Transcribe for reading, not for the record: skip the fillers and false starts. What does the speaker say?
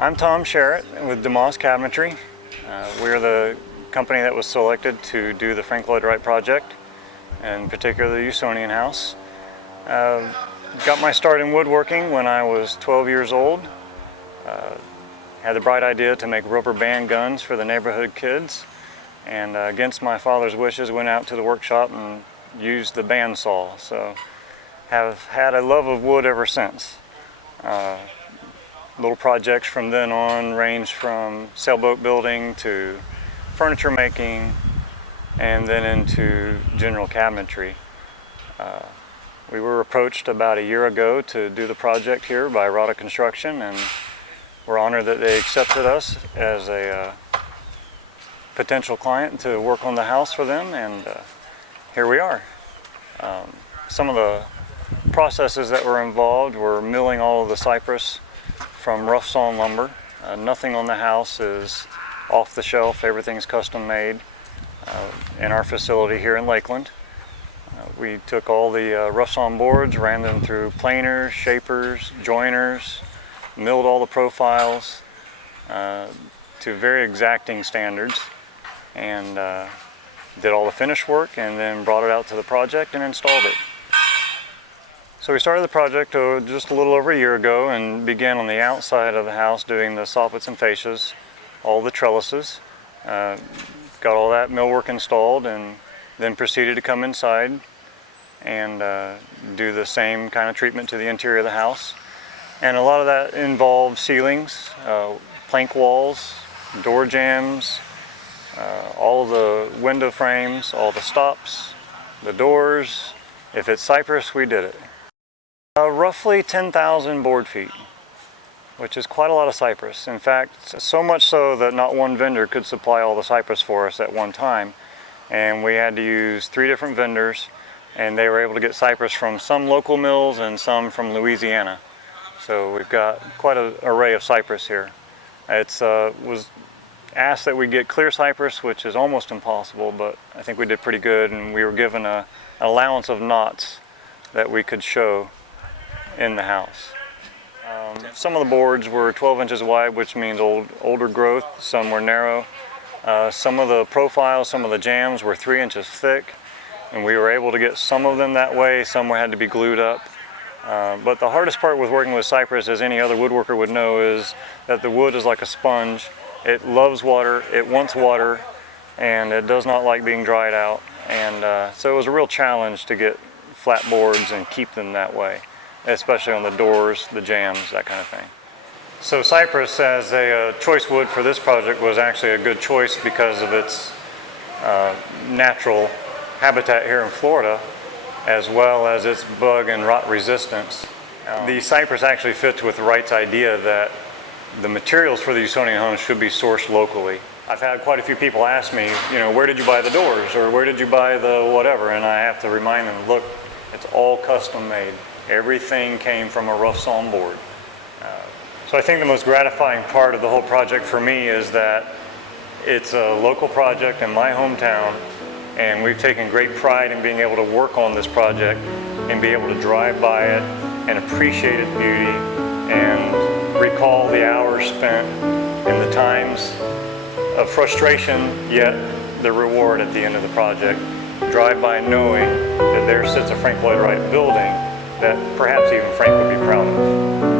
I'm Tom Sharrett with DeMoss Cabinetry. We're the company that was selected to do the Frank Lloyd Wright project, in particular the Usonian house. Got my start in woodworking when I was 12 years old. Had the bright idea to make rubber band guns for the neighborhood kids, and against my father's wishes went out to the workshop and used the bandsaw. So have had a love of wood ever since. Little projects from then on ranged from sailboat building to furniture making and then into general cabinetry. We were approached about a year ago to do the project here by Rada Construction, and we're honored that they accepted us as a potential client to work on the house for them, and here we are. Some of the processes that were involved were milling all of the cypress from rough sawn lumber. Nothing on the house is off the shelf, everything's custom made in our facility here in Lakeland. We took all the rough sawn boards, ran them through planers, shapers, joiners, milled all the profiles to very exacting standards, and did all the finish work and then brought it out to the project and installed it. So we started the project just a little over a year ago and began on the outside of the house doing the soffits and fascias, all the trellises. Got all that millwork installed and then proceeded to come inside and do the same kind of treatment to the interior of the house. And a lot of that involved ceilings, plank walls, door jambs, all of the window frames, all the stops, the doors. If it's cypress, we did it. Roughly 10,000 board feet, which is quite a lot of cypress. In fact, so much so that not one vendor could supply all the cypress for us at one time. And we had to use 3 different vendors, and they were able to get cypress from some local mills and some from Louisiana. So we've got quite an array of cypress here. It was asked that we get clear cypress, which is almost impossible, but I think we did pretty good, and we were given an allowance of knots that we could show in the house. Some of the boards were 12 inches wide, which means older growth. Some were narrow. Some of the profiles, some of the jambs were 3 inches thick, and we were able to get some of them that way. Some had to be glued up. But the hardest part with working with cypress, as any other woodworker would know, is that the wood is like a sponge. It loves water, it wants water, and it does not like being dried out. And so it was a real challenge to get flat boards and keep them that way, especially on the doors, the jambs, that kind of thing. So cypress as a choice wood for this project was actually a good choice because of its natural habitat here in Florida, as well as its bug and rot resistance. The cypress actually fits with Wright's idea that the materials for the Usonian homes should be sourced locally. I've had quite a few people ask me, where did you buy the doors, or where did you buy the whatever, and I have to remind them, look, it's all custom made. Everything came from a rough sawn board. So I think the most gratifying part of the whole project for me is that it's a local project in my hometown, and we've taken great pride in being able to work on this project and be able to drive by it and appreciate its beauty and recall the hours spent and the times of frustration, yet the reward at the end of the project. Drive by knowing that there sits a Frank Lloyd Wright building that perhaps even Frank would be proud of.